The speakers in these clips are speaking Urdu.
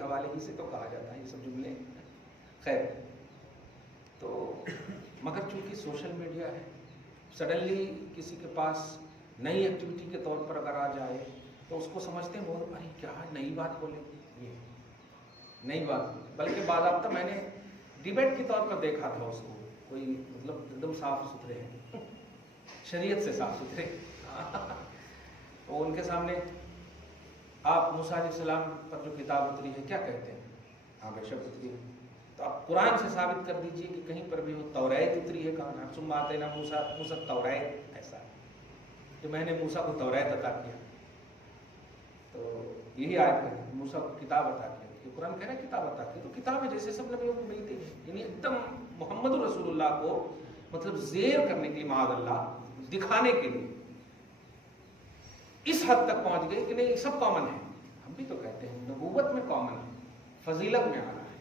حوالے ہی سے تو کہا جاتا ہے یہ سب جملے. خیر، تو مگر چونکہ سوشل میڈیا ہے، سڈنلی کسی کے پاس نئی ایکٹیویٹی کے طور پر اگر آ جائے تو اس کو سمجھتے ہیں وہ ارے کیا نئی بات بولے، یہ نئی بات. بلکہ باضابطہ میں نے ڈیبیٹ کے طور پر دیکھا تھا اس کو، کوئی مطلب ایک دم صاف ستھرے ہیں، شریعت سے صاف ستھرے. تو ان کے سامنے آپ موسیٰ علیہ السلام پر جو کتاب اتری ہے کیا کہتے ہیں؟ ہاں بے شک اتری ہے. تو آپ قرآن سے ثابت کر دیجئے کہ کہیں پر بھی وہ توریت اتری ہے. کہاں ثم آتینا موسیٰ التوریت، ایسا کہ میں نے موسیٰ کو توریت عطا کیا. تو یہی آیت ہے، موسیٰ کو کتاب عطا کیا. یہ قرآن کہہ رہا ہے کتاب عطا کی، تو کتاب ہے جیسے سب نبیوں کو ملتی ہے. یعنی ایک دم محمد رسول اللہ کو مطلب زیر کرنے کے لیے، معاذ اللہ، دکھانے کے لیے اس حد تک پہنچ گئے کہ نہیں سب کامن ہے. ہم بھی تو کہتے ہیں نبوت میں کامن ہے، فضیلت میں آنا ہے.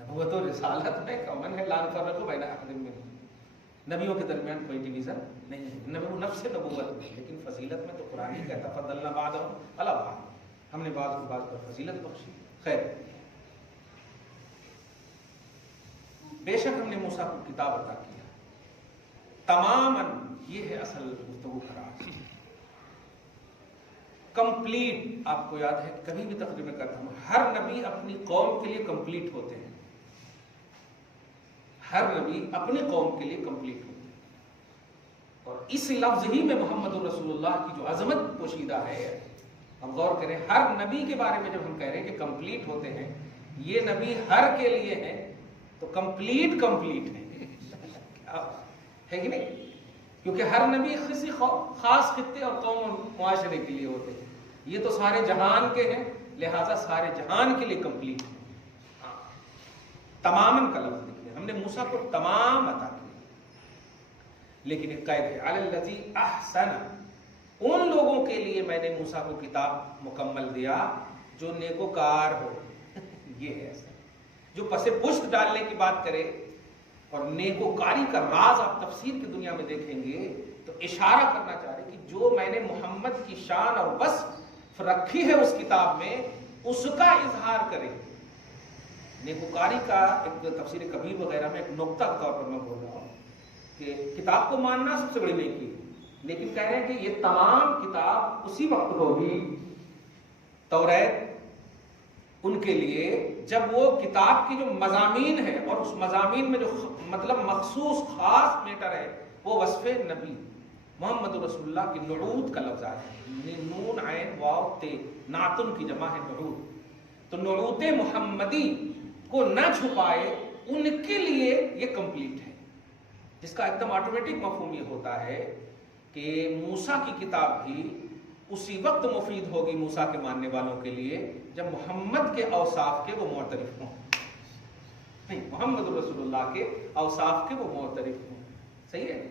نبوت و رسالت میں کامن ہے، لا نفرق بین احد منہم. نبیوں کے درمیان کوئی ڈویژن نہیں ہے، نفس نبوت میں. لیکن فضیلت میں تو قرآن ہی کہتا فضلنا بعضهم علی بعض، ہم نے بعض کو بعض پر فضیلت بخشی. خیر، بے شک ہم نے موسیٰ کو کتاب عطا کیا تماماً. یہ ہے اصل گفتگو کا راز. کمپلیٹ. آپ کو یاد ہے کبھی بھی تقریر میں کرتا ہوں، ہر نبی اپنی قوم کے لیے کمپلیٹ ہوتے ہیں. ہر نبی اپنی قوم کے لیے کمپلیٹ ہوتے ہیں. اور اس لفظ ہی میں محمد رسول اللہ کی جو عظمت پوشیدہ ہے. ہم غور کریں، ہر نبی کے بارے میں جب ہم کہہ رہے ہیں کہ کمپلیٹ ہوتے ہیں، یہ نبی ہر کے لیے ہے تو کمپلیٹ ہے کہ نہیں؟ کیونکہ ہر نبی کسی خاص خطے اور قوم اور معاشرے کے لیے ہوتے ہیں. یہ تو سارے جہان کے ہیں، لہٰذا سارے جہان کے لیے کمپلیٹ ہے. تماماً کا لفظ دیکھیے، ہم نے موسیٰ کو تمام عطا کیا. لیکن ایک قید ہے، علی الذی احسن، ان لوگوں کے لیے میں نے موسیٰ کو کتاب مکمل دیا جو نیکوکار ہو. یہ ہے ایسا جو پسے پشت ڈالنے کی بات کرے. اور نیکوکاری کا راز آپ تفسیر کی دنیا میں دیکھیں گے تو اشارہ کرنا چاہ رہے کہ جو میں نے محمد کی شان اور وصف رکھی ہے اس کتاب میں، اس کا اظہار کرے. نیکوکاری کا ایک تفسیر کبیر وغیرہ میں ایک نقطہ کے طور پر میں بول رہا ہوں کہ کتاب کو ماننا سب سے بڑی نیکی ہے، لیکن کہہ رہے ہیں کہ یہ تمام کتاب اسی وقت ہوگی توریت ان کے لیے جب وہ کتاب کی جو مضامین ہے اور اس مضامین میں جو مطلب مخصوص خاص میٹر ہے وہ وصف نبی محمد رسول اللہ کی نعوت کا لفظ ہے. نون عین واو تے، نعتن کی جمع ہے نعوت. تو نعوت محمدی کو نہ چھپائے ان کے لیے یہ کمپلیٹ ہے، جس کا ایک دم آٹومیٹک مفہوم یہ ہوتا ہے کہ موسیٰ کی کتاب بھی اسی وقت مفید ہوگی موسیٰ کے ماننے والوں کے لیے جب محمد کے اوصاف کے وہ معترف ہوں. نہیں، محمد رسول اللہ کے اوصاف کے وہ معترف ہوں. صحیح ہے.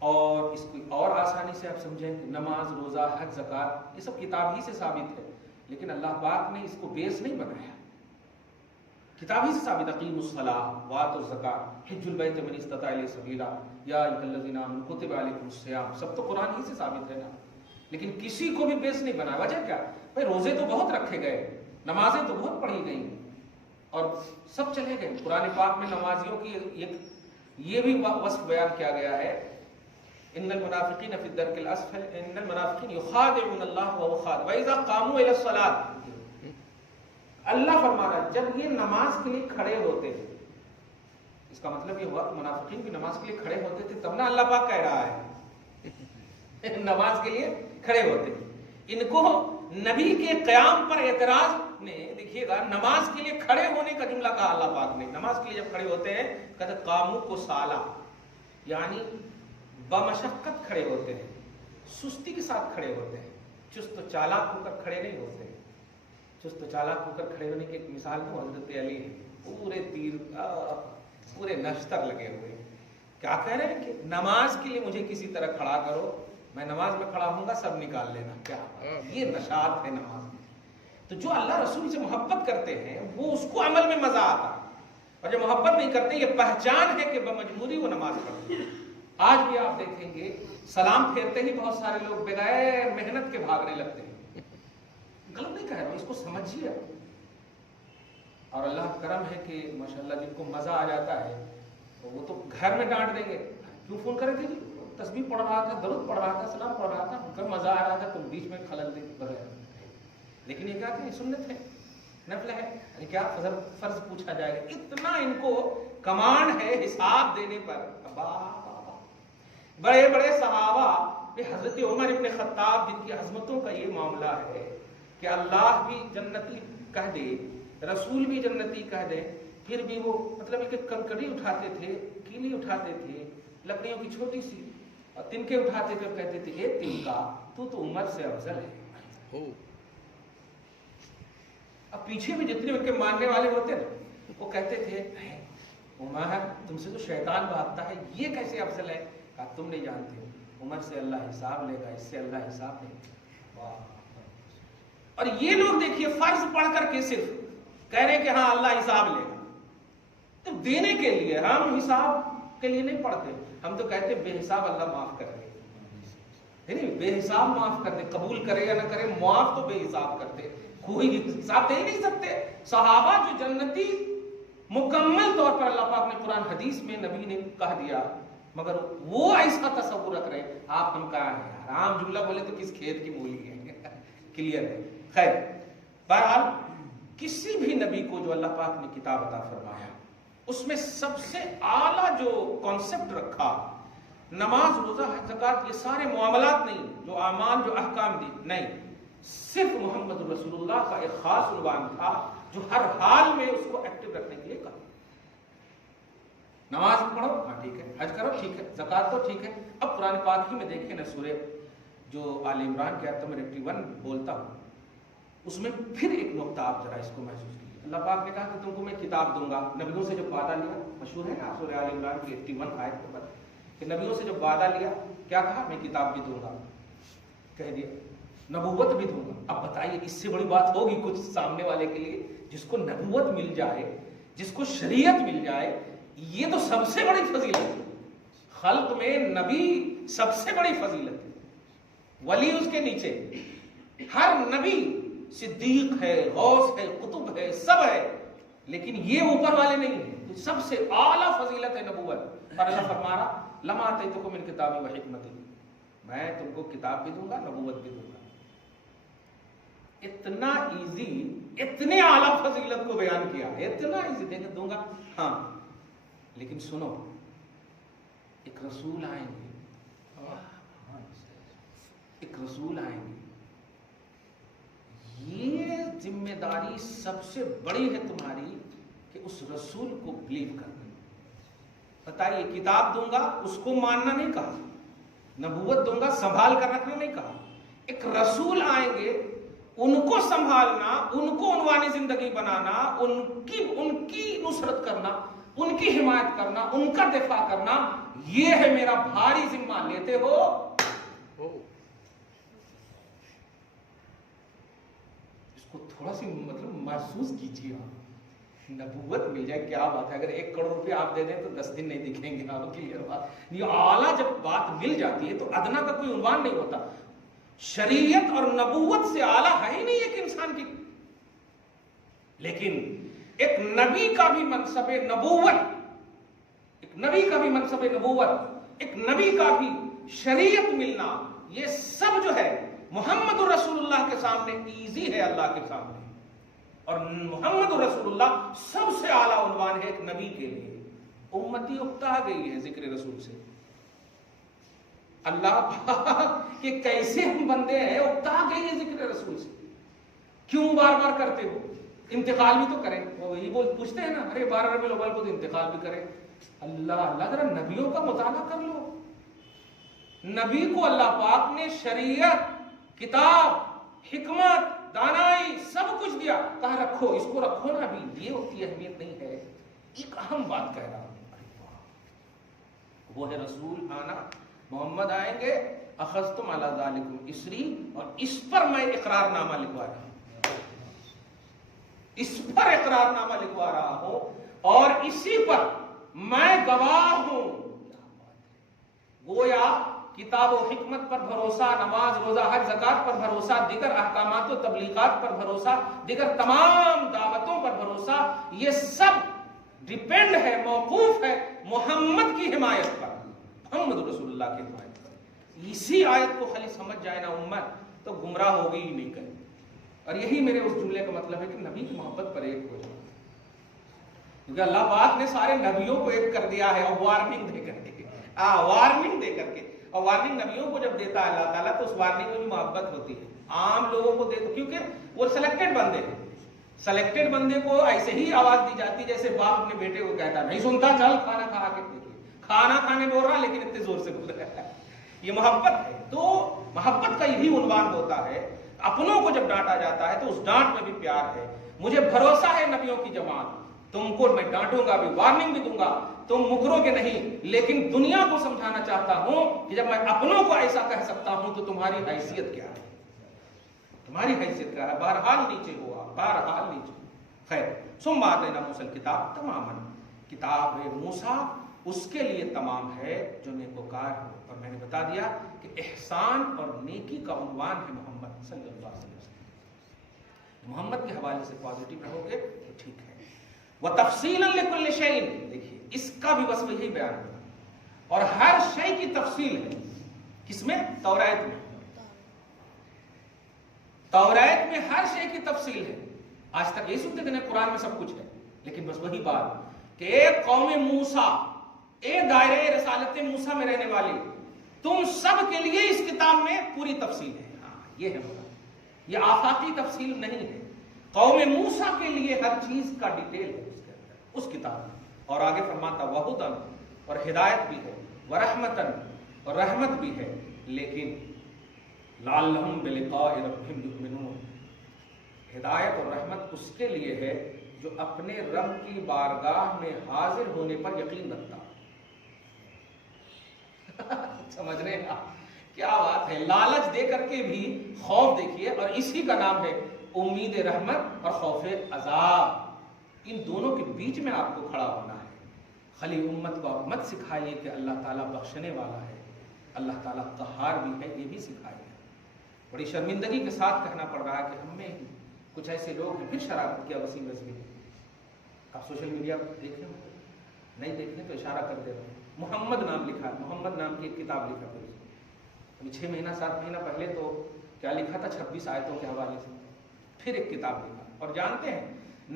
اور اس کو اور آسانی سے آپ سمجھیں کہ نماز، روزہ، حج، زکوٰۃ یہ سب کتاب ہی سے ثابت ہے، لیکن اللہ پاک نے اس کو بیس نہیں بنایا. کتاب ہی سے ثابت، اقیموا الصلاۃ وآتوا الزکاۃ حج البیت من استطاع الیہ سبیلا یا ایھا الذین آمنوا کتب علیکم الصیام. سب تو قرآن ہی سے ثابت ہے نا، لیکن کسی کو بھی بیس نہیں بنا. وجہ کیا؟ بھائی روزے تو بہت رکھے گئے، نمازیں تو بہت پڑھی گئیں اور سب چلے گئے. قرآن پاک میں نمازیوں کی یہ بھی وصف بیان کیا گیا ہے، ان المنافقین فی الدرک الاسفل ان المنافقین یخادعون اللہ وهو خادع واذا قاموا الى الصلاۃ. اللہ فرما رہا ہے جب یہ نماز کے لیے کھڑے ہوتے ہیں، اس کا مطلب یہ ہوا کہ منافقین بھی نماز کے لیے کھڑے ہوتے تھے، تب نہ اللہ پاک کہہ رہا ہے نماز کے لیے کھڑے ہوتے. ان کو نبی کے قیام پر اعتراض نے، دیکھیے گا، نماز کے لیے کھڑے ہونے کا جملہ کہا اللہ پاک نے. نماز کے لیے جب کھڑے ہوتے ہیں کہتے قاموا کو سالا، یعنی بمشقت کھڑے ہوتے ہیں، سستی کے ساتھ کھڑے ہوتے ہیں، چست و چالاک ہو کر کھڑے نہیں ہوتے. چست و چالاک ہو کر کھڑے ہونے کی ایک مثال تو حضرت علی ہے، پورے تیر پورے نشتر لگے ہوئے. کیا کہہ رہے ہیں کہ نماز کے لیے مجھے کسی طرح کھڑا کرو، میں نماز میں کھڑا ہوں گا، سب نکال لینا. کیا یہ نشاط ہے نماز میں. تو جو اللہ رسول سے محبت کرتے ہیں وہ اس کو عمل میں مزہ آتا ہے، اور جو محبت نہیں کرتے یہ پہچان ہے کہ بمجبوری وہ نماز پڑھتے ہیں. آج بھی آپ دیکھیں گے سلام پھیرتے ہی بہت سارے لوگ بغیر محنت کے بھاگنے لگتے ہیں. غلط نہیں کہہ رہا ہوں، اس کو سمجھیے. اور اللہ کا کرم ہے کہ ماشاءاللہ جن کو مزہ آ جاتا ہے وہ تو گھر میں ڈانٹ دیں گے، کیوں فون کرے تھے جی، تسبیح پڑھ رہا تھا، درود پڑھ رہا تھا، سلام پڑھ رہا تھا، کبھی مزہ آ رہا تھا، تم بیچ میں خلل دے بغیر. لیکن یہ کیا کہ سنت ہے، نفل ہے، یعنی کیا فرض پوچھا جائے گا. اتنا ان کو کمانڈ ہے حساب دینے پر. بڑے بڑے صحابہ، حضرت عمر ابن خطاب جن کی عظمتوں کا یہ معاملہ ہے کہ اللہ بھی جنتی کہہ دے، رسول بھی جنتی کہہ دے، پھر بھی وہ مطلب کہ کنکڑی اٹھاتے تھے، کیلی اٹھاتے تھے، لکڑیوں کی چھوٹی سی، اور تنکے اٹھاتے تھے اور کہتے تھے اے تنکا تو عمر سے افضل ہے. اب پیچھے بھی جتنے ان کے ماننے والے ہوتے نا وہ کہتے تھے عمر تم سے تو شیطان بھاگتا ہے، یہ کیسے افضل ہے؟ کہا تم نہیں جانتے ہو، عمر سے اللہ حساب لے گا، اس سے اللہ حساب لے گا. اور یہ لوگ دیکھیے فرض پڑھ کر کے صرف کہہ رہے ہیں کہ ہاں اللہ حساب لے گا. تو دینے کے لیے ہم حساب کے لیے نہیں پڑھتے، ہم تو کہتے ہیں بے حساب اللہ معاف کر دے، نہیں بے حساب معاف کر دے، قبول کرے یا نہ کرے معاف تو بے حساب کرتے، کوئی حساب دے ہی نہیں سکتے. صحابہ جو جنتی مکمل طور پر اللہ پاک نے قرآن حدیث میں نبی نے کہہ دیا، مگر وہ ایسا تصور رکھ رہے آپ ہم کہاں ہیں یار، عام جملہ بولے تو کس کھیت کی مولی ہے. کلیئر ہے. خیر بہرحال کسی بھی نبی کو جو اللہ پاک نے کتاب عطا فرمایا اس میں سب سے اعلیٰ جو کانسیپٹ رکھا، نماز روزہ حج زکات یہ سارے معاملات نہیں، جو اعمال جو احکام دی نہیں، صرف محمد رسول اللہ کا ایک خاص عنوان تھا جو ہر حال میں اس کو ایکٹیو رکھنے کے لیے کہا. نماز پڑھو ہاں ٹھیک ہے، حج کرو ٹھیک ہے، زکات تو ٹھیک ہے. اب قرآن پاک ہی میں دیکھیں نا سورہ جو آل عمران کی آیت نمبر 81 بولتا ہوں، اس میں پھر ایک نقطہ آپ ذرا اس کو محسوس کیجیے. اللہ پاک نے کہا کہ تم کو میں کتاب دوں گا. نبیوں سے جب وعدہ لیا، مشہور ہے نا سورہ آل عمران کی 81 آیت نمبر، کہ نبیوں سے جب وعدہ لیا کیا کہا؟ میں کتاب بھی دوں گا، کہہ دیا نبوت بھی دوں گا. اب بتائیے اس سے بڑی بات ہوگی کچھ سامنے والے کے لیے؟ جس کو نبوت مل جائے، جس کو شریعت مل جائے، یہ تو سب سے بڑی فضیلت ہے. خلق میں نبی سب سے بڑی فضیلت ہے، ولی اس کے نیچے. ہر نبی صدیق ہے، غوث ہے، قطب ہے، سب ہے، لیکن یہ اوپر والے نہیں ہیں. سب سے اعلیٰ فضیلت ہے نبوت. اور اللہ فرما رہا لما آتیتکم من کتاب و حکمت، میں تم کو کتاب بھی دوں گا، نبوت بھی دوں گا. اتنا ایزی، اتنے اعلیٰ فضیلت کو بیان کیا، اتنا ایزی دے کے دوں گا. ہاں لیکن سنو، ایک رسول آئیں گے، ایک رسول آئیں گے، یہ ذمہ داری سب سے بڑی ہے تمہاری کہ اس رسول کو بلیو کرنا. بتائیے کتاب دوں گا اس کو ماننا نہیں کہا، نبوت دوں گا سنبھال کر رکھنا نہیں کہا. ایک رسول آئیں گے، ان کو سنبھالنا، ان کو عنوان زندگی بنانا، ان کی نصرت کرنا، ان کی حمایت کرنا، ان کا دفاع کرنا، یہ ہے میرا بھاری ذمہ. لیتے ہو؟ اس کو تھوڑا سی مطلب محسوس کیجیے. نبوت مل جائے کیا بات ہے. اگر 1 کروڑ روپے آپ دے دیں تو 10 دن نہیں دکھیں گے آپ کے لیے بات. یہ اعلیٰ جب بات مل جاتی ہے تو ادنا کا کوئی عنوان نہیں ہوتا. شریعت اور نبوت سے اعلیٰ ہے ہی نہیں ایک انسان کی. لیکن ایک نبی کا بھی منصب نبوت، ایک نبی کا بھی منصب نبوت، ایک نبی کا بھی شریعت ملنا، یہ سب جو ہے محمد رسول اللہ کے سامنے ایزی ہے. اللہ کے سامنے اور محمد رسول اللہ سب سے اعلیٰ عنوان ہے ایک نبی کے لیے. امتی اکتا گئی ہے ذکر رسول سے. اللہ کہ کیسے ہم بندے ہیں، اکتا گئی ہے ذکر رسول سے. کیوں بار بار کرتے ہو؟ انتقال بھی تو کریں. وہ یہی پوچھتے ہیں نا، ارے 12 ربیع الاول کو تو انتقال بھی کریں. اللہ اللہ ذرا نبیوں کا مطالعہ کر لو. نبی کو اللہ پاک نے شریعت، کتاب، حکمت، دانائی سب کچھ دیا، کہا رکھو، اس کو رکھو نا. ابھی یہ ہوتی اہمیت نہیں ہے. ایک اہم بات کہہ رہا ہوں، وہ ہے رسول آنا. محمد آئیں گے، اخذتم علی ذالکم اسری، اور اس پر میں اقرار نامہ لکھوا رہا ہوں، اس پر اقرار نامہ لکھوا رہا ہوں، اور اسی پر میں گواہ ہوں. گویا کتاب و حکمت پر بھروسہ، نماز روزہ حج زکات پر بھروسہ، دیگر احکامات و تبلیغات پر بھروسہ، دیگر تمام دعوتوں پر بھروسہ، یہ سب ڈیپینڈ ہے، موقوف ہے محمد کی حمایت پر، محمد رسول اللہ کی حمایت پر۔ اسی آیت کو خالی سمجھ جائے نا امت تو گمراہ ہوگی ہی نہیں کہیں۔ اور یہی میرے اس جملے کا مطلب ہے کہ نبی کی محبت پر ایک ہو جائے، کیونکہ اللہ پاک نے سارے نبیوں کو ایک کر دیا ہے، اور وارننگ دے کر کے، وارننگ دے کر کے، اور وارننگ نبیوں کو جب دیتا ہے اللہ تعالیٰ تو اس وارننگ میں بھی محبت ہوتی ہے، عام لوگوں کو دیتا، کیونکہ وہ سلیکٹڈ بندے ہیں، سلیکٹڈ بندے کو ایسے ہی آواز دی جاتی جیسے باپ اپنے بیٹے کو کہتا نہیں سنتا، چل کھانا کھا کے دیکھیے، کھانا کھانے بول رہا لیکن اتنے زور سے بول رہا ہے، یہ محبت ہے۔ تو محبت کا یہی عنوان ہوتا ہے، اپنوں کو جب ڈانٹا جاتا ہے تو اس ڈانٹ میں بھی پیار ہے، مجھے بھروسہ ہے نبیوں کی جماعت، تم کو میں ڈانٹوں گا بھی، وارننگ بھی دوں گا، تم مکرو گے نہیں، لیکن دنیا کو سمجھانا چاہتا ہوں کہ جب میں اپنوں کو ایسا کہہ سکتا ہوں تو تمہاری حیثیت کیا ہے، تمہاری حیثیت کیا ہے، بہرحال نیچے ہوا، بہرحال نیچے۔ خیر، ثم آتینا موسیٰ الکتاب تماما، کتاب موسیٰ اس کے لیے تمام ہے جو نیکوکار ہو، اور میں نے بتا دیا کہ احسان اور نیکی کا عنوان ہے محمد صلی اللہ علیہ وسلم۔ محمد کے حوالے سے پازیٹیو رہو گے تو ٹھیک ہے۔ وَتَفْصِيلًا لِكُلِّ شَيْءٍ، دیکھیے اس کا بھی بس یہی بیان ہے، اور ہر شے کی تفصیل ہے، کس میں؟ توریت میں، توریت میں ہر شے کی تفصیل ہے۔ آج تک یہ سنتے کہ قرآن میں سب کچھ ہے، لیکن بس وہی بات کہ ایک قوم موسیٰ، ایک دائرے رسالت موسیٰ میں رہنے والی تم سب کے لیے اس کتاب میں پوری تفصیل ہے۔ ہاں یہ ہے مطلب، یہ آفاقی تفصیل نہیں ہے، قوم موسیٰ کے لیے ہر چیز کا ڈیٹیل ہے اس کے اندر، اس کتاب میں۔ اور آگے فرماتا وہدن، اور ہدایت بھی ہے، ورحمتن، اور رحمت بھی ہے، لیکن لعلہم بلقاء ربہم یؤمنون، ہدایت اور رحمت اس کے لیے ہے جو اپنے رب کی بارگاہ میں حاضر ہونے پر یقین رکھتا۔ سمجھ رہے ہیں آپ کیا بات ہے؟ لالچ دے کر کے بھی خوف دیکھیے، اور اسی کا نام ہے امید رحمت اور خوف عذاب۔ ان دونوں کے بیچ میں آپ کو کھڑا ہونا ہے۔ خلی امت کو مت سکھائیے کہ اللہ تعالیٰ بخشنے والا ہے، اللہ تعالیٰ قہار بھی ہے، یہ بھی سکھائیے۔ بڑی شرمندگی کے ساتھ کہنا پڑ رہا ہے کہ ہم میں کچھ ایسے لوگ ہیں، پھر شرارت کیا وسیم رضوی نے۔ آپ سوشل میڈیا دیکھیں، نہیں دیکھیں تو اشارہ کر دے رہے ہیں، محمد نام لکھا ہے، محمد نام کی ایک کتاب لکھا تھا، ابھی 6 مہینہ 7 مہینہ پہلے تو کیا لکھا تھا، 26 آیتوں کے حوالے سے پھر ایک کتاب لکھا۔ اور جانتے ہیں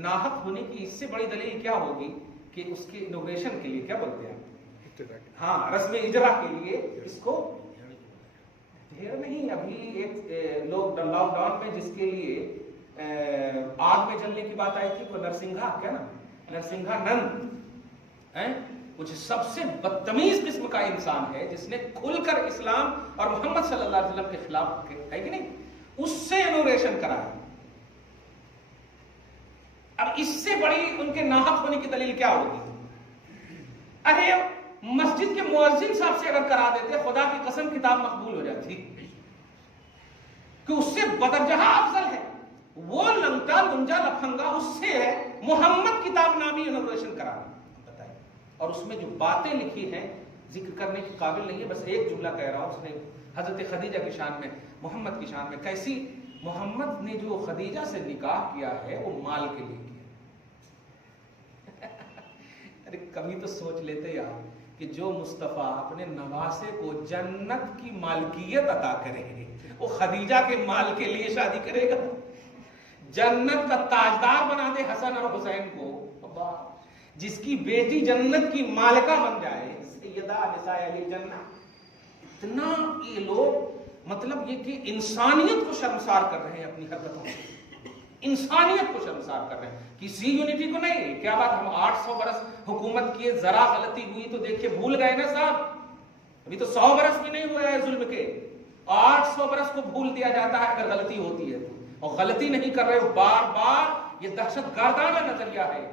ناحق ہونے کی اس سے بڑی دلیل کیا ہوگی کہ اس کے انوگریشن کے لیے کیا بولتے ہیں، ہاں رسم اجرا کے لیے اس کو ڈھیر نہیں، ابھی ایک لوگ لاک ڈاؤن میں جس کے لیے آگ میں جلنے کی بات آئی تھی، کوئی نرسنگھا، کیا نا نرسنگھا نند، کچھ سب سے بدتمیز قسم کا انسان ہے جس نے کھل کر اسلام اور محمد صلی اللہ علیہ وسلم کے خلاف ہے کہ نہیں، اس سے انوگریشن کرایا۔ اب اس سے بڑی ان کے ناحق ہونے کی دلیل کیا ہوگی؟ ارے مسجد کے مؤذن صاحب سے اگر کرا دیتے، خدا کی قسم کتاب مقبول ہو جاتی، کہ اس سے بدرجہ افضل ہے، وہ لنگٹا لنجا لفنگا اس سے ہے محمد کتاب نامی انوگریشن کرانا، بتائیے۔ اور اس میں جو باتیں لکھی ہیں ذکر کرنے کے قابل نہیں ہے، بس ایک جملہ کہہ رہا ہوں، اس نے حضرت خدیجہ کی شان میں، محمد کی شان میں، کیسی محمد نے جو خدیجہ سے نکاح کیا ہے وہ مال کے لیے کیا۔ ارے کبھی تو سوچ لیتے یار کہ جو مصطفیٰ اپنے نواسے کو جنت کی مالکیت عطا کرے گے، وہ خدیجہ کے مال کے لیے شادی کرے گا؟ جنت کا تاجدار بنا دے حسن اور حسین کو، جس کی بیٹی جنت کی مالکہ بن جائے، سیدہ نساء اہل جنہ۔ اتنا یہ لوگ مطلب یہ کہ انسانیت کو شرمسار کر رہے ہیں اپنی حرکتوں سے، انسانیت کو شرمسار کر رہے ہیں، کسی یونٹی کو نہیں۔ کیا بات، ہم 800 برس حکومت کیے، ذرا غلطی ہوئی تو دیکھیے بھول گئے نا صاحب، ابھی تو 100 برس بھی نہیں ہوئے ہیں ظلم کے، 800 برس کو بھول دیا جاتا ہے اگر غلطی ہوتی ہے تو، اور غلطی نہیں کر رہے ہو بار بار، یہ دہشت گردانہ نظریہ ہے۔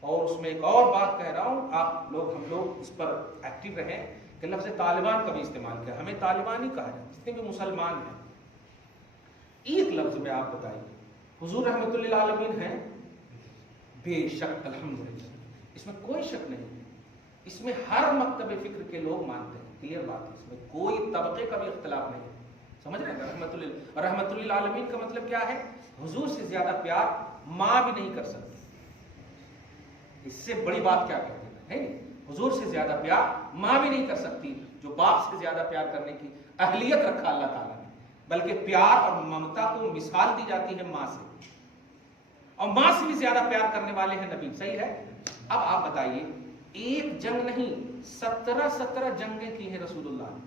اور اس میں ایک اور بات کہہ رہا ہوں، آپ لوگ ہم لوگ اس پر ایکٹیو رہیں کہ لفظ طالبان کا بھی استعمال کیا، ہمیں طالبان ہی کہا جائے، جتنے بھی مسلمان ہیں۔ ایک لفظ میں آپ بتائیے، حضور رحمت اللہ عالمین ہیں؟ بے شک الحمدللہ، اس میں کوئی شک نہیں، اس میں ہر مکتب فکر کے لوگ مانتے ہیں، کلیئر بات ہے، اس میں کوئی طبقے کا بھی اختلاف نہیں ہے. سمجھ رہے ہیں؟ رحمت للعالمین کا مطلب کیا ہے؟ حضور سے زیادہ پیار ماں بھی نہیں کر سکتی. اس سے بڑی بات کیا کہتے ہیں؟ حضور سے زیادہ پیار ماں بھی نہیں کر سکتی. جو باپ سے زیادہ پیار کرنے کی اہلیت رکھا اللہ تعالیٰ نے، بلکہ پیار اور ممتا کو مثال دی جاتی ہے ماں سے، اور ماں سے بھی زیادہ پیار کرنے والے ہیں نبی. صحیح ہے؟ اب آپ بتائیے، ایک جنگ نہیں 17 جنگیں کی ہیں رسول اللہ نے.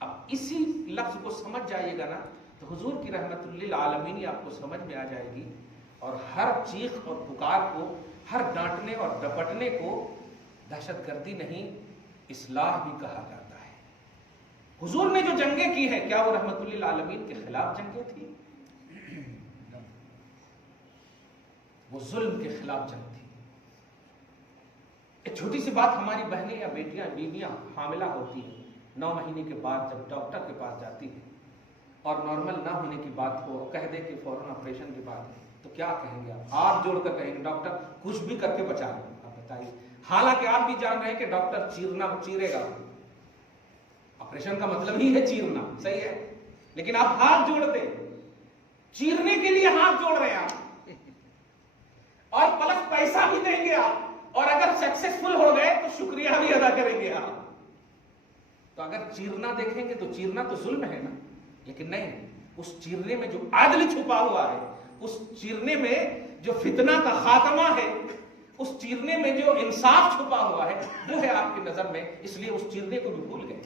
اب اسی لفظ کو سمجھ جائیے گا نا تو حضور کی رحمت للعالمین آپ کو سمجھ میں آ جائے گی. اور ہر چیخ اور پکار کو، ہر ڈانٹنے اور ڈپٹنے کو دہشت گردی نہیں، اصلاح بھی کہا جاتا ہے. حضور نے جو جنگیں کی ہیں، کیا وہ رحمت للعالمین کے خلاف جنگیں تھیں؟ وہ ظلم کے خلاف جنگ تھی. ایک چھوٹی سی بات، ہماری بہنیں یا بیٹیاں بیویاں حاملہ ہوتی ہیں، 9 مہینے کے بعد جب ڈاکٹر کے پاس جاتی ہیں اور نارمل نہ ہونے کی بات کو کہہ دے کہ فوراً آپریشن کی بات ہے، تو کیا کہیں گے آپ؟ ہاتھ جوڑ کر کہیں گے ڈاکٹر کچھ بھی کر کے بچا لیں. آپ بتائیے، حالانکہ آپ بھی جان رہے ہیں کہ ڈاکٹر چیرے گا. آپریشن کا مطلب ہی ہے چیرنا، صحیح ہے؟ لیکن آپ ہاتھ جوڑتے، چیرنے کے لیے ہاتھ جوڑ رہے ہیں آپ، اور پلس پیسہ بھی دیں گے آپ، اور اگر سکسیسفل ہو گئے تو شکریہ بھی ادا کریں گے آپ. تو اگر چیرنا دیکھیں گے تو چیرنا تو ظلم ہے نا. لیکن نہیں، اس چیرنے میں جو عدل چھپا ہوا ہے، اس چیرنے میں جو فتنہ کا خاتمہ ہے، اس چیرنے میں جو انصاف چھپا ہوا ہے، وہ ہے آپ کی نظر میں. اس لیے اس چیرنے کو بھی بھول گئے.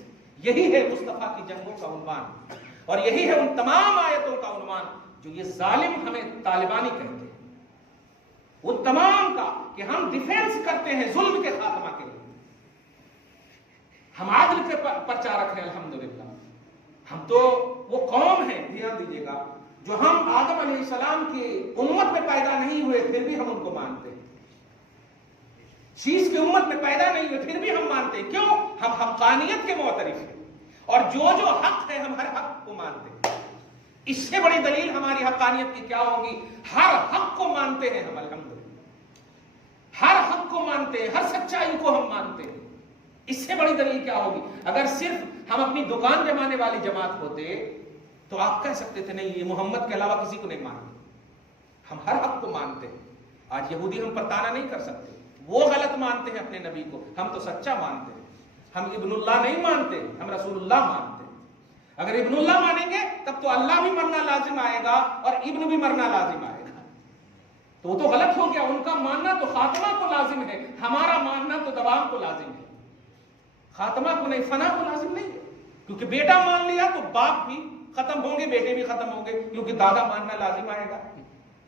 یہی ہے مصطفیٰ کی جنگوں کا عنوان، اور یہی ہے ان تمام آیتوں کا عنوان جو یہ ظالم ہمیں طالبانی کہتے ہیں. وہ تمام کا کہ ہم ڈیفینس کرتے ہیں ظلم کے خاتمہ کے لیے. ہم عدل کے پرچارک ہیں الحمدللہ. ہم تو وہ قوم ہیں، دھیان دیجیے گا، جو ہم آدم علیہ السلام کی امت میں پیدا نہیں ہوئے پھر بھی ہم ان کو مانتے ہیں. شیش کی امت میں پیدا نہیں ہوئے پھر بھی ہم مانتے ہیں. کیوں؟ ہم حقانیت کے معترف ہیں، اور جو حق ہے ہم ہر حق کو مانتے ہیں. اس سے بڑی دلیل ہماری حقانیت کی کیا ہوگی؟ ہر حق کو مانتے ہیں ہم الحمدللہ. ہر حق کو مانتے ہیں، ہر سچائی کو ہم مانتے ہیں. اس سے بڑی دلیل کیا ہوگی؟ اگر صرف ہم اپنی دکان جمانے والی جماعت ہوتے تو آپ کہہ سکتے تھے نہیں، یہ محمد کے علاوہ کسی کو نہیں مانتے. ہم ہر حق کو مانتے ہیں. آج یہودی ہم پر طعنہ نہیں کر سکتے، وہ غلط مانتے ہیں اپنے نبی کو، ہم تو سچا مانتے ہیں. ہم ابن اللہ نہیں مانتے، ہم رسول اللہ مانتے ہیں. اگر ابن اللہ مانیں گے تب تو اللہ بھی مرنا لازم آئے گا اور ابن بھی مرنا لازم آئے گا. تو وہ تو غلط ہو گیا. ان کا ماننا تو خاتمہ کو لازم ہے، ہمارا ماننا تو دوام کو لازم ہے. خاتمہ کو نہیں، فنا کو لازم نہیں ہے. کیونکہ بیٹا مان لیا تو باپ بھی ختم ہوں گے، بیٹے بھی ختم ہوں گے، کیونکہ دادا ماننا لازم آئے گا.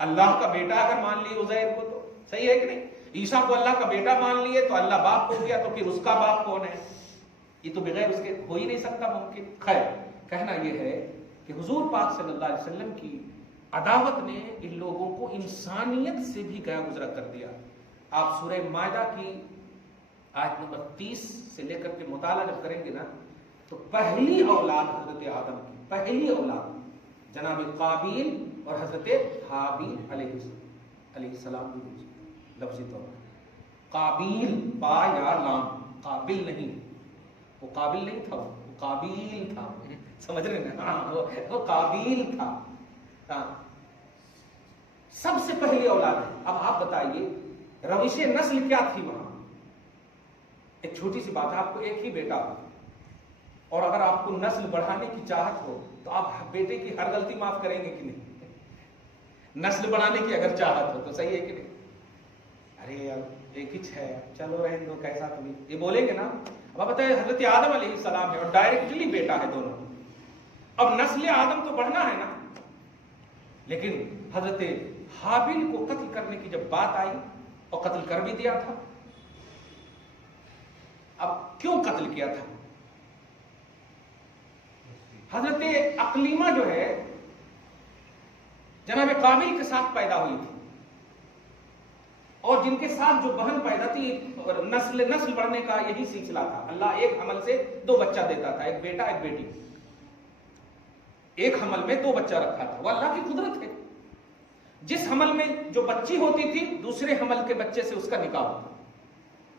اللہ کا بیٹا اگر مان لیے عزیر کو تو صحیح ہے کہ نہیں؟ عیسیٰ کو اللہ کا بیٹا مان لیے تو اللہ باپ ہو گیا، تو پھر اس کا باپ کون ہے؟ یہ تو بغیر اس کے ہو ہی نہیں سکتا ممکن. خیر، کہنا یہ ہے کہ حضور پاک صلی اللہ علیہ وسلم کی عداوت نے ان لوگوں کو انسانیت سے بھی گیا گزرا کر دیا. آپ سورہ مائدہ کی آیت نمبر 30 سے لے کر کے مطالعہ جب کریں گے نا تو پہلی اولاد حضرت آدم کی، پہلی اولاد جناب قابیل اور حضرت حابیل علیہ السلام کی لفظی طور پر. قابیل با یا لام، قابل نہیں، وہ قابل نہیں تھا، وہ قابیل تھا. سمجھ رہے ہیں نا؟ وہ قابیل تھا. سب سے پہلی اولاد ہے. اب آپ بتائیے روش نسل کیا تھی وہاں؟ ایک چھوٹی سی بات ہے، آپ کو ایک ہی بیٹا ہو اور اگر آپ کو نسل بڑھانے کی چاہت ہو تو آپ بیٹے کی ہر غلطی معاف کریں گے کہ نہیں؟ نسل بڑھانے کی اگر چاہت ہو تو صحیح ہے کہ نہیں؟ ارے یار ایک ہی ہے، چلو رہنے دو، کیسا تمہیں یہ بولیں گے نا. اب آپ بتائیں حضرت آدم علیہ السلام ہے اور ڈائریکٹلی بیٹا ہے دونوں. اب نسل آدم تو بڑھنا ہے نا. لیکن حضرت حابیل کو قتل کرنے کی جب بات آئی اور قتل کر بھی دیا تھا. اب کیوں قتل کیا تھا؟ حضرت اقلیمہ جو ہے جناب قابیل کے ساتھ پیدا ہوئی تھی، اور جن کے ساتھ جو بہن پیدا تھی، نسل بڑھنے کا یہی سلسلہ تھا. اللہ ایک حمل سے 2 بچہ دیتا تھا، ایک بیٹا ایک بیٹی. ایک حمل میں 2 بچہ رکھا تھا. وہ اللہ کی قدرت ہے. جس حمل میں جو بچی ہوتی تھی دوسرے حمل کے بچے سے اس کا نکاح ہوتا.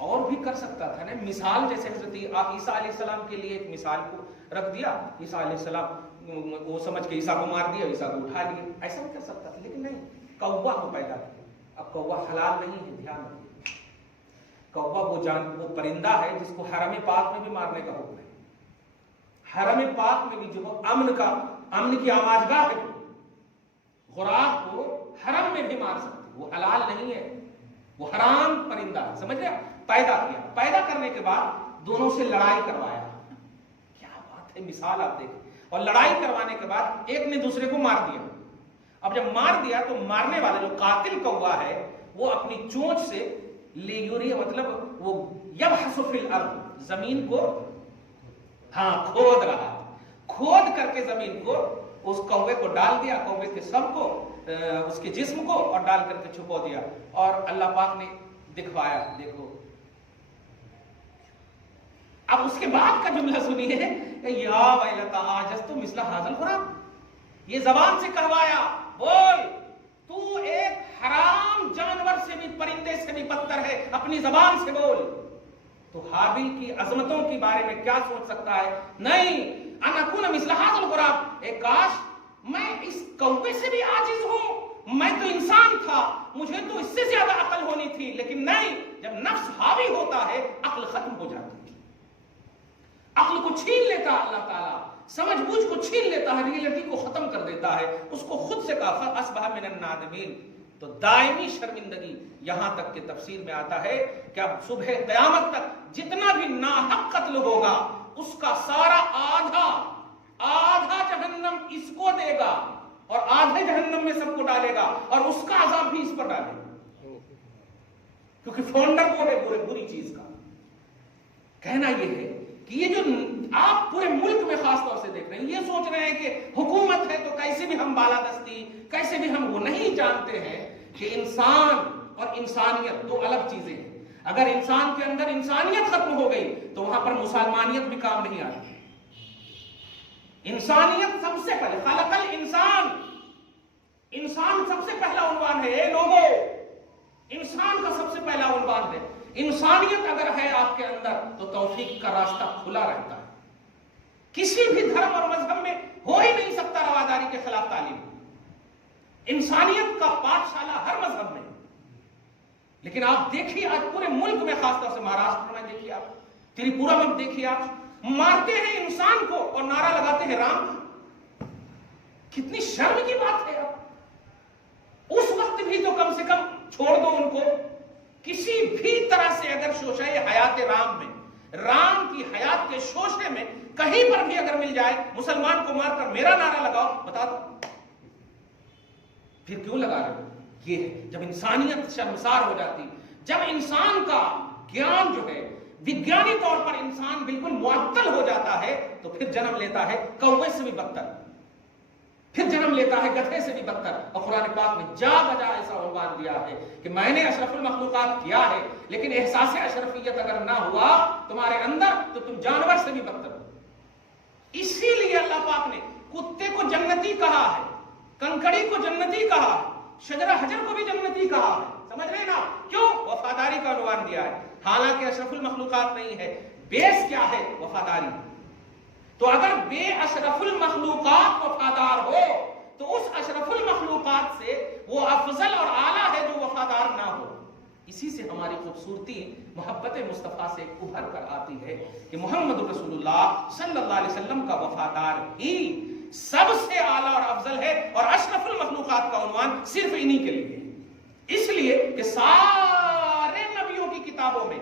اور بھی کر سکتا تھا نا. مثال جیسے حضرت عیسیٰ علیہ السلام کے لیے ایک مثال کو رکھ دیا, عیسیٰ علیہ السلام وہ سمجھ کے عیسیٰ کو مار دیا, عیسیٰ کو اٹھا لیے, ایسا بھی کر سکتا تھا. لیکن نہیں, کوا کو پیدا کیا. اب کوا حلال نہیں ہے, دھیان رکھیے. کوا وہ پرندہ ہے جس کو حرم پاک میں بھی مارنے کا حکم ہے. حرم پاک میں بھی جو امن کی آماجگاہ ہے, غراب کو حرم میں بھی مار سکتے, وہ حلال نہیں ہے, وہ حرام پرندہ ہے. سمجھ گیا؟ پیدا کیا, پیدا کرنے کے بعد دونوں سے لڑائی کروایا. کیا بات ہے, مثال آپ دیکھیں. اور لڑائی کروانے کے بعد ایک نے دوسرے کو مار دیا. اب جب مار دیا تو مارنے والا جو قاتل کوا ہے وہ اپنی چونچ سے لیوری, مطلب وہ یبحث فی الارض, زمین کو کھود رہا, کھود کر کے زمین کو اس کوے کو ڈال دیا, کوے کے سب کو, اس کے جسم کو, اور ڈال کر کے چھپو دیا. اور اللہ پاک نے دکھوایا, دیکھو. اب اس کے بعد کا جملہ سنیے, یا ویلتا عاجزت مثل ھذا الغراب. یہ زبان سے کہوایا, بول تو ایک حرام جانور سے بھی, پرندے سے بھی بدتر ہے, اپنی زبان سے بول. تو حابیل کی عظمتوں کے بارے میں کیا سوچ سکتا ہے؟ نہیں, ان اکون مثل ھذا الغراب, ایک کاش میں اس کوے سے بھی عاجز ہوں. میں تو انسان تھا, مجھے تو اس سے زیادہ عقل ہونی تھی. لیکن نہیں, جب نفس حاوی ہوتا ہے عقل ختم ہو جاتی ہے. عقل کو چھین لیتا ہے اللہ تعالیٰ, سمجھ بوجھ کو چھین لیتا ہے, ریئلٹی کو ختم کر دیتا ہے. اس کو خود سے کہا فاصبح من النادمین. تو دائمی شرمندگی, یہاں تک کہ تفسیر میں آتا ہے کہ اب صبح قیامت تک جتنا بھی ناحق قتل ہوگا اس کا سارا آدھا جہنم اس کو دے گا, اور آدھے جہنم میں سب کو ڈالے گا, اور اس کا عذاب بھی اس پر ڈالے گا, کیونکہ فاؤنڈر وہ ہے بری چیز کا. کہنا یہ ہے کہ یہ جو آپ پورے ملک میں خاص طور سے دیکھ رہے ہیں, یہ سوچ رہے ہیں کہ حکومت ہے تو کیسے بھی ہم بالادستی, کیسے بھی ہم, وہ نہیں جانتے ہیں کہ انسان اور انسانیت دو الگ چیزیں ہیں. اگر انسان کے اندر انسانیت ختم ہو گئی تو وہاں پر مسلمانیت بھی کام نہیں آتی. انسانیت سب سے پہلے, خلق الانسان, انسان سب سے پہلا عنوان ہے. اے لوگو, انسان کا سب سے پہلا عنوان ہے. انسانیت اگر ہے آپ کے اندر تو توفیق کا راستہ کھلا رہتا ہے. کسی بھی دھرم اور مذہب میں ہو ہی نہیں سکتا رواداری کے خلاف تعلیم. انسانیت کا پاٹھشالہ ہر مذہب میں. لیکن آپ دیکھیے آج پورے ملک میں, خاص طور سے مہاراشٹر میں دیکھیے آپ, تریپورا میں دیکھیے آپ, مارتے ہیں انسان کو اور نعرہ لگاتے ہیں رام. کتنی شرم کی بات ہے. اس وقت بھی تو کم سے کم چھوڑ دو ان کو. کسی بھی طرح سے اگر شوشے حیات رام میں, رام کی حیات کے شوشے میں کہیں پر بھی اگر مل جائے, مسلمان کو مار کر میرا نعرہ لگاؤ, بتا دو پھر کیوں لگا رہے ہو. یہ ہے جب انسانیت شرمسار ہو جاتی, جب انسان کا گیان جو ہے وگیانی طور پر انسان بالکل معطل ہو جاتا ہے, تو پھر جنم لیتا ہے کوے سے بھی بدتر, پھر جنم لیتا ہے گدھے سے بھی بدتر. اور قرآن پاک نے جا بجا ایسا عنوان دیا ہے کہ میں نے اشرف المخلوقات کیا ہے, لیکن احساس اشرفیت اگر نہ ہوا تمہارے اندر تو تم جانور سے بھی بدتر ہو. اسی لیے اللہ پاک نے کتے کو جنتی کہا ہے, کنکڑی کو جنتی کہا ہے, شجرہ حجر کو بھی جنتی کہا ہے. سمجھ رہے نا کیوں؟ وفاداری کا عنوان دیا ہے. حالانکہ اشرف المخلوقات نہیں ہے, بیس کیا ہے؟ وفاداری. تو اگر بے اشرف المخلوقات وفادار ہو تو اس اشرف المخلوقات سے وہ افضل اور اعلیٰ ہے جو وفادار نہ ہو. اسی سے ہماری خوبصورتی محبت مصطفیٰ سے ابھر کر آتی ہے کہ محمد رسول اللہ صلی اللہ علیہ وسلم کا وفادار ہی سب سے اعلیٰ اور افضل ہے, اور اشرف المخلوقات کا عنوان صرف انہی کے لیے. اس لیے کہ سارے نبیوں کی کتابوں میں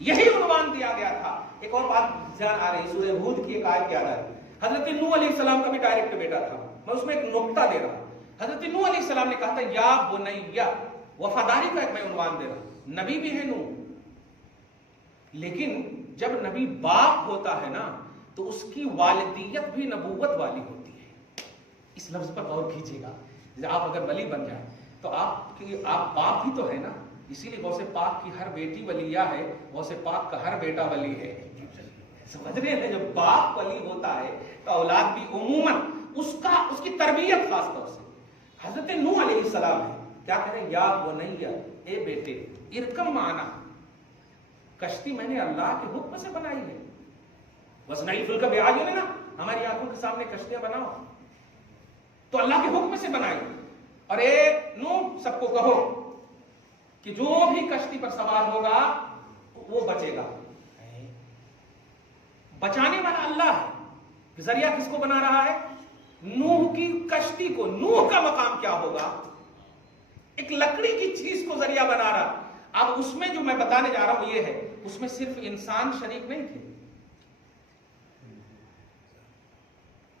یہی عنوان دیا گیا تھا. ایک اور بات ذہن آ رہی, سورہ ہود کی ایک آیت یاد آ رہی. حضرت نوح علیہ السلام کا بھی ڈائریکٹ بیٹا تھا, میں اس میں ایک نقطہ دے رہا ہوں. حضرت نوح علیہ السلام نے کہا تھا یا بنیہ, وفاداری کا ایک میں عنوان دے رہا ہوں. نبی بھی ہے نوح, لیکن جب نبی باپ ہوتا ہے نا تو اس کی والدیت بھی نبوت والی ہوتی ہے. اس لفظ پر غور کیجیے گا. آپ اگر ولی بن جائیں تو آپ باپ ہی تو ہے نا. اسی لیے غوث پاک کی ہر بیٹی ولیہ ہے, غوث پاک کا ہر بیٹا ولی ہے. سمجھ رہے ہیں, جب باپ ولی ہوتا ہے تو اولاد بھی عموماً اس کی تربیت خاص طور سے. حضرت نوح علیہ السلام ہے, کیا کہہ رہے ہیں, یا بنیہ, اے بیٹے, ارکم معنا, کشتی میں نے اللہ کے حکم سے بنائی ہے. وَاصْنَعِ الْفُلْكَ بِأَعْيُنِنَا، ہماری آنکھوں کے سامنے کشتیاں بناؤ. تو اللہ کے حکم سے بنائی. اور اے نوح سب کو کہو کہ جو بھی کشتی پر سوار ہوگا وہ بچے گا. بچانے والا اللہ ہے. ذریعہ کس کو بنا رہا ہے؟ نوح کی کشتی کو. نوح کا مقام کیا ہوگا؟ ایک لکڑی کی چیز کو ذریعہ بنا رہا. اب اس میں جو میں بتانے جا رہا ہوں یہ ہے، اس میں صرف انسان شریک نہیں تھے.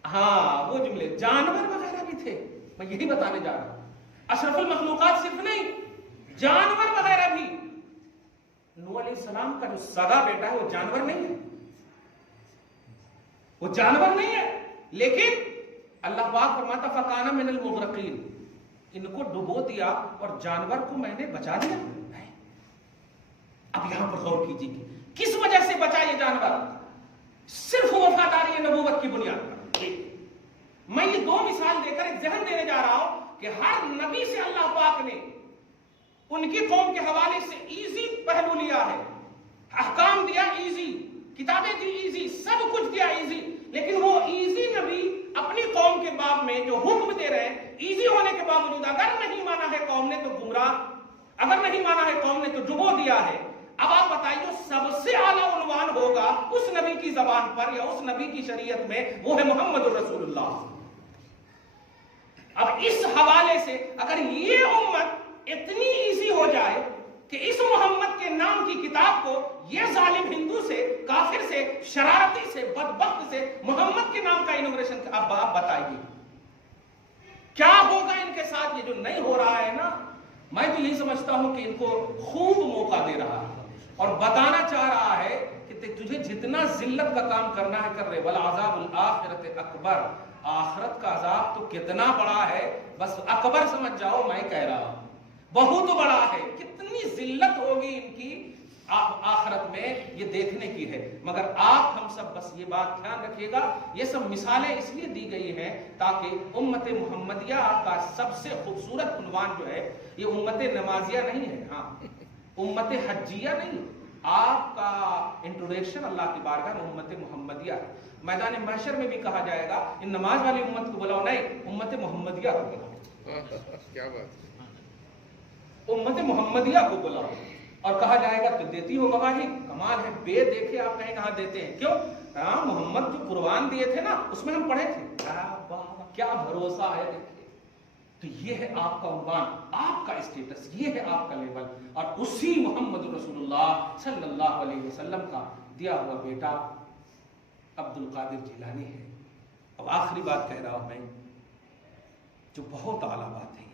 ہاں وہ جملے جانور وغیرہ بھی تھے. میں یہی بتانے جا رہا ہوں. اشرف المخلوقات صرف نہیں، جانور وغیرہ بھی. نوح علیہ السلام کا جو سگا بیٹا ہے وہ جانور نہیں ہے، وہ جانور نہیں ہے. لیکن اللہ پاک فرماتا فَكَانَ مِنَ الْمُغْرَقِينَ، ان کو ڈبو دیا اور جانور کو میں نے بچا دیا. اب یہاں پر غور کیجیے کہ کس وجہ سے بچا یہ جانور؟ صرف وفاداری نبوت کی بنیاد پر. میں یہ دو مثال دے کر ایک ذہن دینے جا رہا ہوں کہ ہر نبی سے اللہ پاک نے ان کی قوم کے حوالے سے ایزی پہلو لیا ہے. احکام دیا ایزی، کتابیں دی ایزی، سب کچھ دیا ایزی. لیکن وہ ایزی نبی اپنی قوم کے باب میں جو حکم دے رہے ہیں ایزی ہونے کے باوجود اگر نہیں مانا ہے قوم نے تو گمراہ، اگر نہیں مانا ہے قوم نے تو ڈبو دیا ہے. اب آپ بتائیے جو سب سے اعلیٰ عنوان ہوگا اس نبی کی زبان پر یا اس نبی کی شریعت میں وہ ہے محمد الرسول اللہ. اب اس حوالے سے اگر یہ امت اتنی ایزی ہو جائے کہ اس محمد کے نام کی کتاب کو یہ ظالم ہندو سے، کافر سے، شرارتی سے، بدبخت سے محمد کے نام کا انوگریشن، اب آپ بتائیے کیا ہوگا ان کے ساتھ. یہ جو نہیں ہو رہا ہے نا، میں تو یہی سمجھتا ہوں کہ ان کو خوب موقع دے رہا ہے اور بتانا چاہ رہا ہے کہ تجھے جتنا ذلت کا کام کرنا ہے کر رہے. وَالْعَذَابُ الْآخِرَةِ أَكْبَرُ، آخرت کا عذاب تو کتنا بڑا ہے، بس اکبر سمجھ جاؤ. میں کہہ رہا ہوں بہت بڑا ہے. کتنی ذلت ہوگی ان کی آخرت میں یہ دیکھنے کی ہے. مگر آپ ہم سب بس یہ بات دھیان رکھیے گا، یہ سب مثالیں اس لیے دی گئی ہیں تاکہ امت محمدیہ کا سب سے خوبصورت عنوان جو ہے یہ امت نمازیہ نہیں ہے، ہاں امت حجیہ نہیں. آپ کا انٹروڈکشن اللہ کی بارگاہ میں امت محمدیہ ہے. میدان محشر میں بھی کہا جائے گا ان نماز والی امت کو بلاؤ، نہیں امت محمدیہ کو بلاؤ. کیا بات، امت محمدیہ کو بلاؤ. اور کہا جائے گا تو دیتی ہو گواہی. کمال ہے، بے دیکھے آپ کہیں کہاں دیتے ہیں. کیوں؟ محمد جو قربان دیے تھے نا اس میں ہم پڑھے تھے. کیا بھروسہ ہے. دیکھیے تو یہ ہے آپ کا عنوان، آپ کا اسٹیٹس، یہ ہے آپ کا لیول. اور اسی محمد رسول اللہ صلی اللہ علیہ وسلم کا دیا ہوا بیٹا عبد القادر جیلانی ہے. اب آخری بات کہہ رہا ہوں میں جو بہت اعلیٰ بات ہے.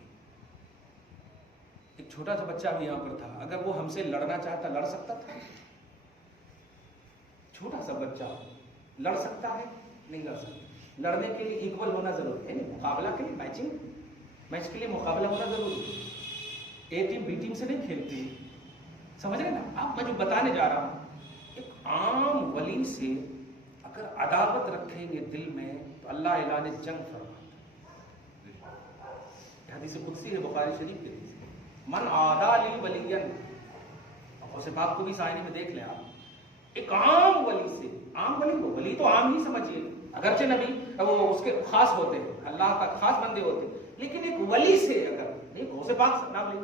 ایک چھوٹا سا بچہ بھی یہاں پر تھا، اگر وہ ہم سے لڑنا چاہتا لڑ سکتا تھا؟ چھوٹا سا بچہ لڑ سکتا ہے؟ نہیں لڑ سکتا. لڑنے کے لیے ایکول ہونا ضروری ہے، مقابلہ کے لیے میچ کے لیے مقابلہ ہونا ضروری ہے. اے ٹیم بی ٹیم سے نہیں کھیلتی، سمجھ رہے نا. اب میں جو بتانے جا رہا ہوں ایک عام ولی سے اگر عداوت رکھیں گے دل میں تو اللہ اعلان جنگ فرماتا ہے. حدیث قدسی ہے بخاری شریف کے حدیث، من عادی لی ولیا. غوث پاک کو بھی سائنی میں دیکھ لیں آپ. ایک عام ولی سے، عام ولی کو، ولی تو عام ہی سمجھیے، اگرچہ نبی وہ اس کے خاص ہوتے ہیں، اللہ کا خاص بندے ہوتے ہیں، لیکن ایک ولی سے اگر نہیں، غوث پاک سے نام لیں،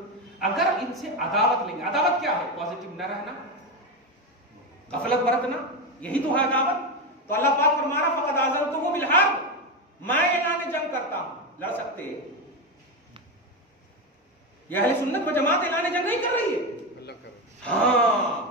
اگر ان سے عداوت لیں گے. عداوت کیا ہے؟ پازیٹیو نہ رہنا، غفلت برتنا، یہی تو ہے عداوت. تو اللہ پاک فرما رہا فقد آذنتکم بالحرب، میں اعلان جنگ کرتا ہوں. لڑ سکتے؟ یہ اہل سنت و جماعت اعلان جنگ نہیں کر رہی ہے. ہاں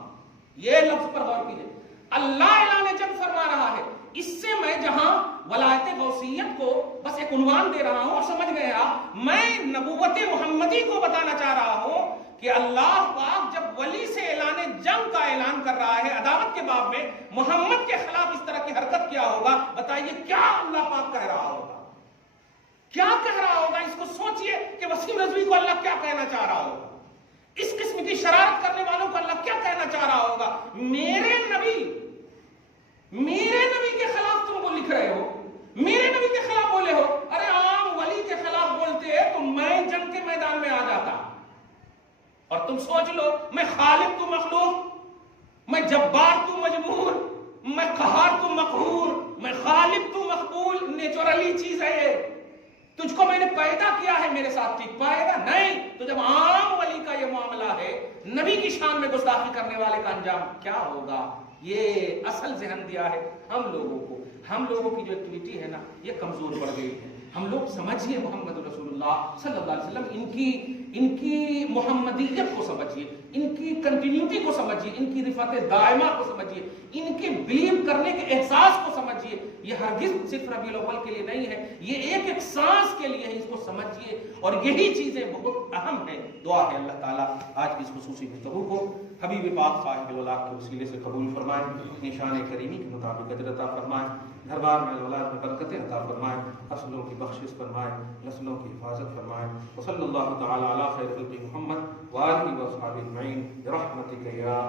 یہ لفظ پر غور کیجئے، اللہ اعلان جنگ فرما رہا ہے. اس سے میں جہاں ولایت غوثیت کو بس ایک عنوان دے رہا ہوں اور سمجھ گئے آپ، میں نبوت محمدی کو بتانا چاہ رہا ہوں کہ اللہ پاک جب ولی سے اعلان جنگ کا اعلان کر رہا ہے عداوت کے باب میں، محمد کے خلاف اس طرح کی حرکت کیا ہوگا؟ بتائیے کیا اللہ پاک کہہ رہا ہوگا؟ کیا کہہ رہا ہوگا؟ اس کو سوچئے کہ وسیم رضوی کو اللہ کیا کہنا چاہ رہا ہوگا، اس قسم کی شرارت کرنے والوں کو اللہ کیا کہنا چاہ رہا ہوگا. میرے نبی کے خلاف تم وہ لکھ رہے ہو، میرے نبی کے خلاف بولے ہو. ارے عام ولی کے خلاف بولتے تو میں جنگ کے میدان میں آ جاتا. اور تم سوچ لو، میں خالق تو مخلوق، میں جبار تو مجبور، میں قہار تو مقہور، میں غالب تو مقبول، نیچرلی چیز ہے یہ. تجھ کو میں نے پیدا کیا ہے میرے ساتھ ٹھیک پائے گا نہیں. تو جب عام ولی کا یہ معاملہ ہے، نبی کی شان میں گستاخی کرنے والے کا انجام کیا ہوگا؟ یہ اصل ذہن دیا ہے ہم لوگوں کو. ہم لوگوں کی جو ایکٹیویٹی ہے نا یہ کمزور پڑ گئی ہے. ہم لوگ سمجھیے محمد رسول اللہ صلی اللہ علیہ وسلم، ان کی محمدیت کو سمجھیے، ان کی کنٹینیوٹی کو سمجھیے، ان کی رفعت دائمہ کو سمجھیے، ان کے بلیو کرنے کے احساس کو سمجھیے. یہ ہرگز صرف ربیع الاول کے لیے نہیں ہے، یہ ایک ایک سانس کے لیے ہے. اس کو سمجھیے اور یہی چیزیں بہت اہم ہیں. دعا ہے اللہ تعالیٰ آج کی اس خصوصی گفتگو کو حبیب پاک صاحب الولاء کے وسیلے سے قبول فرمائے، نشان کریمی کے مطابق اجر عطا فرمائے، دربار میں اولاد میں برکتیں عطا فرمائے، فصلوں کی بخشش فرمائے، نسلوں کی حفاظت فرمائے. وصلی اللہ تعالی علی خیر خلق محمد وآلہ وصحبہ اجمعین برحمتک یا